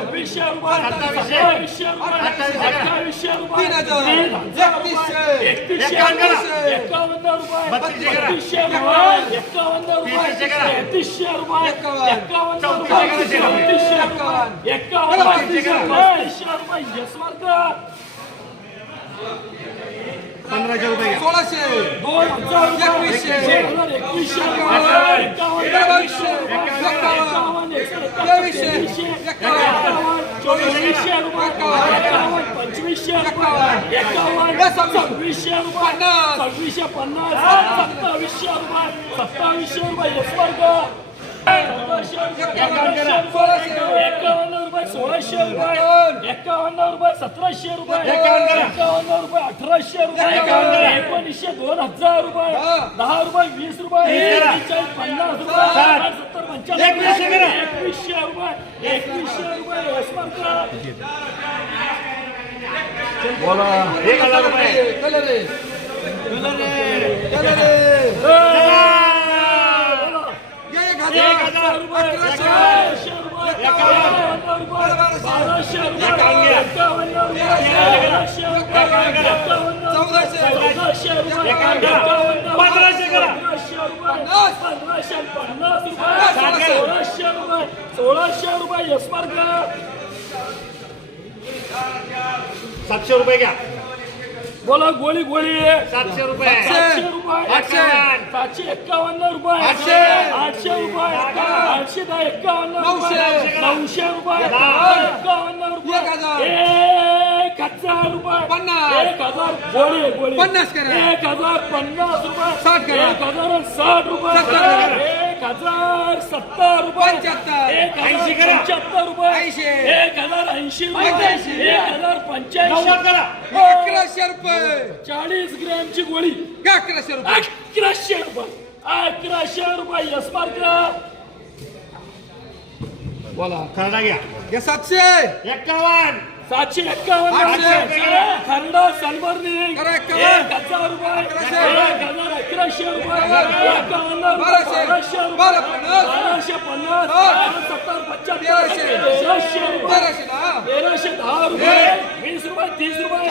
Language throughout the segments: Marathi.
एकवीसशे, रुपये सत्तावीसशे अठ्ठावीसशे रुपये एकतीसशे, एकावन्न, रुपये, बत्तीसशे रुपये एकावन्न रुपये तेहतीसशे रुपये एकावन्न. रुपये चौतीसशे रुपये एकावन्न रुपये पंधराशे रुपये सोळाशे दोन एकवीसशे. तेवीसशे. चोवीसशे पंचवीसशे सव्वीसशे रुपये पन्नास. सव्वीसशे पन्नास सत्तावीसशे रुपये सत्तावीसशे रुपये यशवर्ग एकावन्न रुपये सोळाशे रुपये एकावन्न रुपये सतराशे रुपये एकावन्न. रुपये अठराशे रुपये एकोणीसशे दोन हजार रुपये दहा रुपये वीस रुपये पन्नास रुपये सत्तर पंच्याण्णव एकवीसशे रुपये एकवीसशे रुपये यशवंत एक हजार रुपये. रुपये करा. सोळाशे रुपये सोळाशे रुपये यशमार्ग सातशे रुपये घ्या बोला गोळी गोळी सातशे रुपये सातशे रुपये. सातशे एक्कावन्न रुपये आठशे. आठशे रुपये आठशे दहा एक्कावन्न. रुपये नऊशे रुपये. एक्कावन्न रुपये एक हजार. एक हजार रुपये पन्नास. एक हजार गोळी गोळी पन्नास करा. एक हजार पन्नास रुपये साठ करा. एक हजार साठ रुपये. एक हजार सत्तर रुपये पंच्याहत्तर. एक हजार. पंच्याहत्तर रुपये ऐंशी. एक हजार ऐंशी रुपये. एक हजार पंच्याऐंशी अकराशे रुपये. चाळीस ग्रॅमची गोळी. का अकराशे रुपये. अकराशे रुपये. अकराशे रुपये यशमार्ग बोला. खरडा घ्या. या सातशे. एक्कावन्न सातशे एक्कावन्न खंडा. एक हजार रुपये. अकराशे. एक हजार अकराशे रुपये. बाराशे. पन्नास. सत्तर तेराशे. तेराशे रुपये. दहा. रुपये. वीस रुपये तीस रुपये.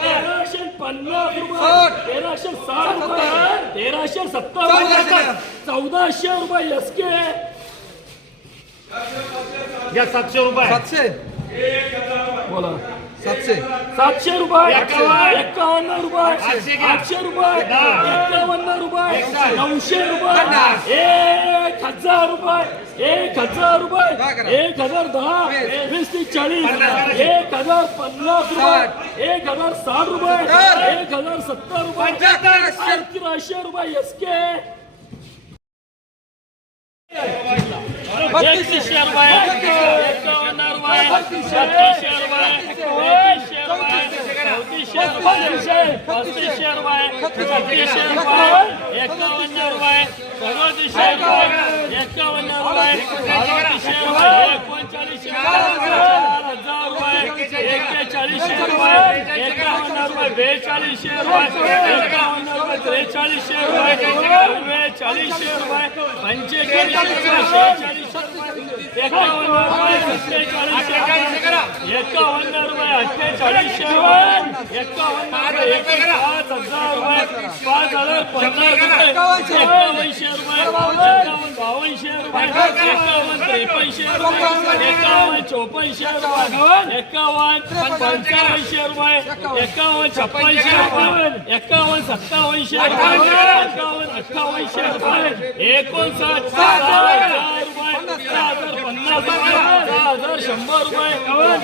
तेराशे पन्नास रुपये. तेराशे साठ रुपये. तेराशे सत्तर चौदाशे. रुपये. चौदाशे रुपये एस के घ्या सातशे रुपये. सातशे. बोला सातशे सातशे रुपये एकावन्न. एकावन्न रुपये आठशे रुपये. एकावन्न रुपये नऊशे रुपये. एक हजार रुपये एक हजार रुपये. एक हजार दहा वीस. ते चाळीस. एक हजार पन्नास. रुपये एक हजार साठ रुपये. एक हजार सत्तर रुपये. अकराशे रुपये एस के बत्तीसशे. रुपये पस्तीसशे रुपये छत्तीसशे रुपये एकावन्न रुपये सदोतीसशे रुपये एकावन्न रुपये अडतीसशे रुपये एकोणचाळीसशे चार हजार रुपये एक्केचाळीसशे रुपये एकावन्न रुपये बेचाळीसशे रुपये एकावन्न रुपये त्रेचाळीसशे रुपये चव्वेचाळीसशे रुपये पंचेचाळीसशे रुपये शेहेचाळीसशे रुपये एकावन्न रुपये सत्तेचाळीसशे एकावन्न रुपये अठ्ठेचाळीसशे रुपये एकावन्न रुपये एक पाच हजार रुपये पाच हजार पन्नास रुपये बावनशे. रुपये एकावन्न बावनशे रुपये एकावन्न त्रेपन्नशे रुपये एकावन्न चोपन्नशे रुपये एकावन्न पंचावन्नशे रुपये एकावन्न छप्पनशे रुपये एकावन्न सत्तावन्नशे रुपये एकावन्न अठ्ठावन्नशे रुपये एकोणसाठ रुपये पन्नास रुपये सहा हजार शंभर रुपये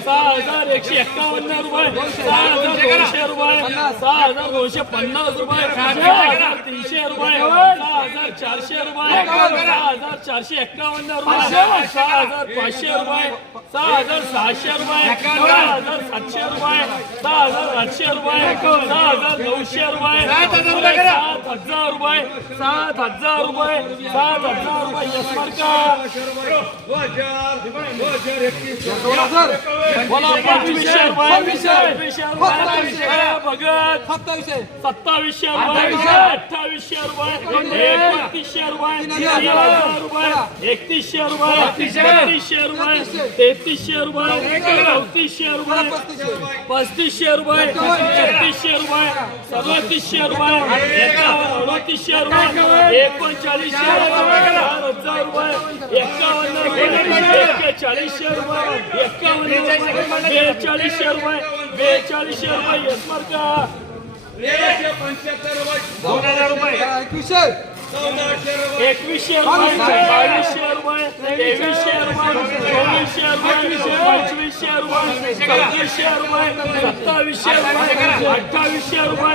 सहा हजार एकशे एक्कावन्न रुपये सहा हजार दोनशे रुपये सहा हजार दोनशे पन्नास रुपये सहा हजार तीनशे रुपये. चारशे रुपये. सहा हजार चारशे एक्कावन्न रुपये. सहा हजार पाचशे रुपये. सहा हजार सहाशे रुपये. सहा हजार सातशे रुपये. सहा हजार आठशे रुपये. सहा हजार नऊशे रुपये. सात हजार रुपये. सात हजार रुपये. सात हजार रुपये. हजार बोला पंचवीसशे रुपये. भगत. सत्तावीसशे. रुपये. अठ्ठावीसशे. रुपये. एकोणतीसशे रुपये रुपये एकतीसशे रुपये बत्तीसशे रुपये तेहतीसशे रुपये चौतीसशे रुपये पस्तीसशे. रुपये छत्तीसशे रुपये सदोतीसशे रुपये अडतीसशे रुपये एकोणचाळीसशे रुपये हजार रुपये एकावन्न रुपये एक्केचाळीसशे रुपये एकावन्न रुपये बेचाळीसशे रुपये बेचाळीसशे रुपये येस मार्का. दोन हजार रुपये एकवीसशे रुपये बावीसशे रुपये तेवीसशे रुपये चोवीसशे रुपये पंचवीसशे रुपये सव्वीसशे रुपये सत्तावीसशे रुपये अठ्ठावीसशे रुपये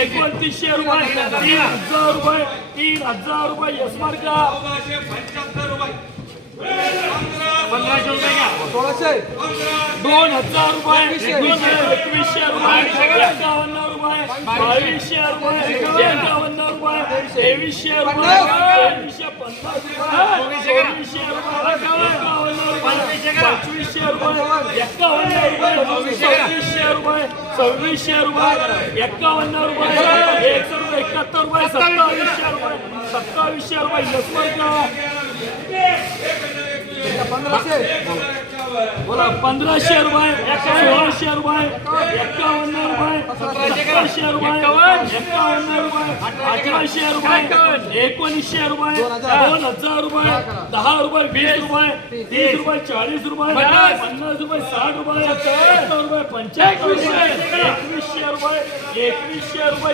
एकोणतीसशे रुपये तीन हजार रुपये तीन हजार रुपये पंधराशे रुपये घ्या. सोळाशे. दोन हजार रुपये दोन हजार एकवीसशे रुपये एकावन्न रुपये बावीसशे रुपये एकावन्न रुपये तेवीसशे तेवीसशे पंचवीसशे रुपये. एकावन्न रुपये. सव्वीसशे रुपये. सव्वीसशे रुपये. एकावन्न रुपये. एकशे रुपये. एकाहत्तर रुपये. सत्तावीसशे रुपये. सत्तावीसशे रुपये. यशवंत पंधराशे. बोला पंधराशे रुपये सोळाशे रुपये एकावन्न रुपये सतराशे रुपये एकावन्न रुपये अठराशे रुपये एकोणीसशे रुपये दोन हजार रुपये दहा रुपये वीस रुपये तीस रुपये चाळीस रुपये पन्नास रुपये साठ रुपये सत्तर रुपये पंच्याहत्तर रुपये एकवीसशे रुपये एकवीसशे रुपये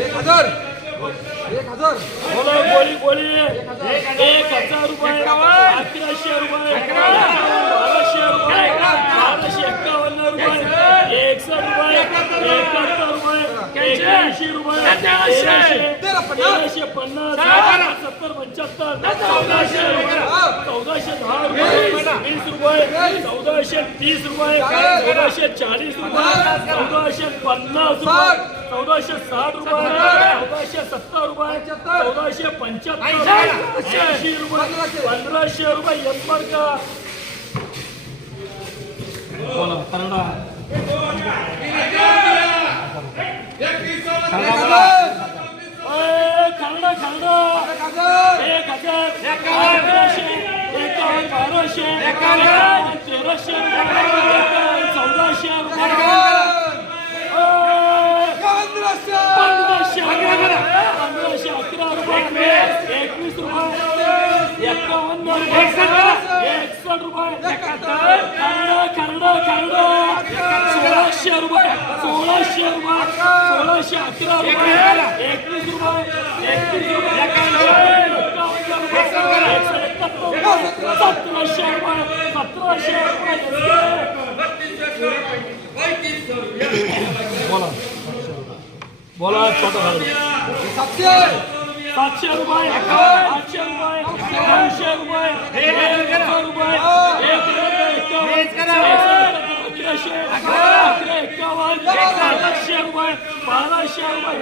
एक हजार बोला बोली बोली. एक हजार रुपये अकराशे रुपये. बाराशे रुपये. बाराशे एक्कावन्न रुपये. एकशे रुपये. एकाहत्तर रुपये. एक्याऐंशी रुपये. तेराशे. पन्नास. सत्तर पंच्याहत्तर. चौदाशे रुपये. चौदाशे दहा रुपये. वीस रुपये. चौदाशे तीस रुपये. चौदाशे चाळीस रुपये. चौदाशे पन्नास रुपये. चौदाशे साठ रुपये. चौदाशे सत्तर रुपये. चौदाशे पंच्याहत्तर. ऐंशी रुपये. पंधराशे. रुपये का बोला कन्नडा. एक हजार. एकावन्न. बाराशे. तेराशे. चौदाशे. रुपये सोळाशे अकरा रुपये एकवीस रुपये एकवीस रुपये एकावन्न रुपये एकशे एकाहत्तर रुपये सतराशे रुपये सतराशे रुपये बोला बोला छोटा सातशे सातशे रुपये आठशे रुपये नऊशे रुपये एक हजार रुपये एक हजार एकावन्न अकराशे अकरा एकावन्न बाराशे रुपये बाराशे रुपये